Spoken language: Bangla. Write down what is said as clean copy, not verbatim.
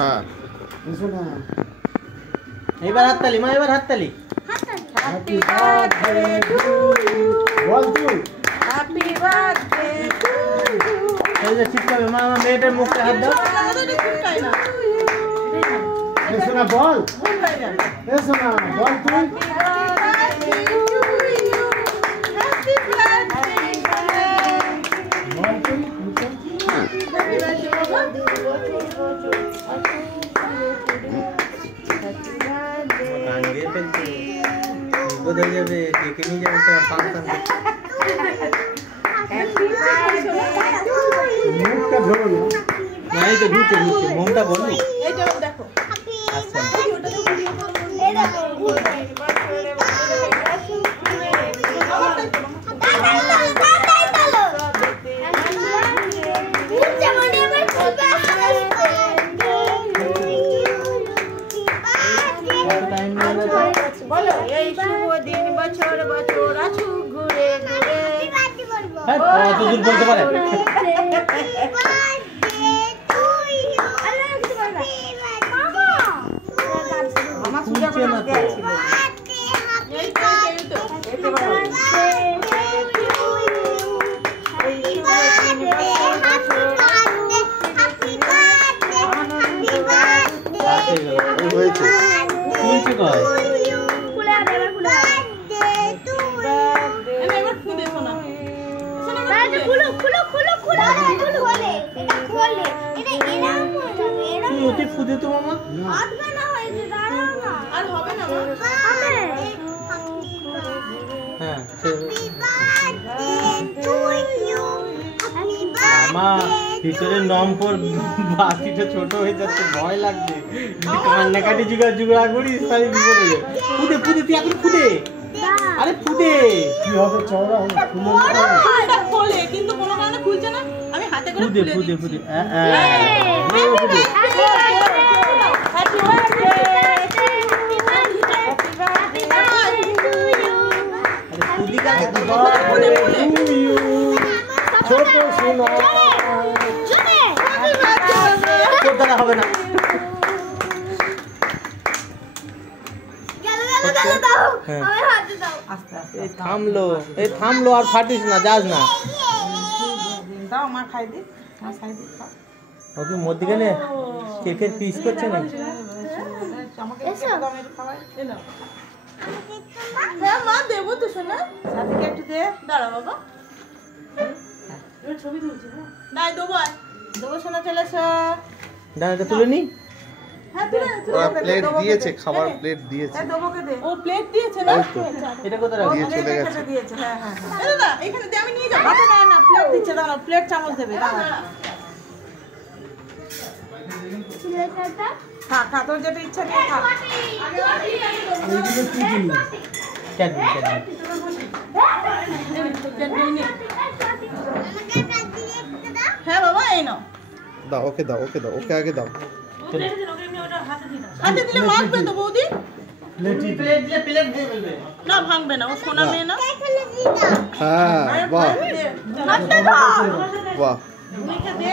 হ্যাঁ এবার হাততালি মা, এবার হাততালি। হ্যাপি বার্থডে টু ইউ, বল তুই হ্যাপি বার্থডে টু ইউ। এই যে চিপকাবে মা, আমার মেয়েটার মুখে হাত দাও। এসো না বল, এসো না বল তুই। কোথায় যাবে? ডেকে নিয়ে যাবে সব ফাংশন। মুখটা ধরো না, এই তো ঘুরছে ঘুরছে, মনটা বলো। এইটা দেখো। আচ্ছা বলো এই শুভ দিন বছর বছর আসুক ঘুরে ঘুরে। অত দূর বলতে পারে? আমার শুনছে না তো। হয়েছে শুনছে কয়? তুই ওতে ফুদে তো মামা। আর হবে না মা। হ্যাঁ মা, ভিতরে নম্বর বাকিটা ছোট হয়ে যাচ্ছে, ভয় লাগছে। কান্নাকাটি জুগা করিস তাহলে বিপদ হয়ে যাবে। ফুদে ফুদে, তুই এখন ফুদে। আরে ফুদে। কি হবে চওড়া হবে ফুলটা খোলে কিন্তু কোনো কারণে খুলছে না। আমি হাতে করে ফুদে খুলে ফুদে দিচ্ছি। ফুদে। হ্যাপি বার্থডে ফুদি কাকে ছোট সোনা। তোর দ্বারা হবে না। এই থামলো আর ফাটিস না, যাস না। দাও মা খাই দি, মা খাই দি। ওকে মধ্যিখানে কেকের পিস করছে না? আমাকে একটু দাও, আমি একটু খাওয়াই। এই নাও। হ্যাঁ মা দেবো তো শোনা। সাথে একটু দে। দাঁড়া বাবা। ছবি তুলছি না? নাই দেবো, দেবো শোনা, চলে এসো। ডানাটা তুলে নি। হ্যাঁ তুলে ওরা প্লেট দিয়েছে, খাবার প্লেট দিয়েছে। দেবোকে দে। ও প্লেট দিয়েছে না? এটা কোথায় রাখবি? দিয়ে চলে গেছে। দিয়েছে, হ্যাঁ হ্যাঁ হ্যাঁ। এই দাদা এখানে দে, আমি নিয়ে যাব। হাতে নেয় না, প্লেট দিচ্ছে, দাও না, প্লেট চামচ দেবে, দাও। খা খা, তোর যেটা ইচ্ছা নিয়ে খা। এইগুলো কি দিন ক্যাডবেরি ক্যাডবেরি। হ্যাঁ বাবা এই নাও। দাও ওকে, দাও ওকে, দাও ওকে আগে দাও। হাতে দিলে মাখবে তো বৌদি? প্লেট দিলে প্লেট দিয়ে ফেলবে। না ভাঙবে না, ও সোনা মেয়ে না। হ্যাঁ বাহ হাতে দাও। বাহ। তুমি কে দে।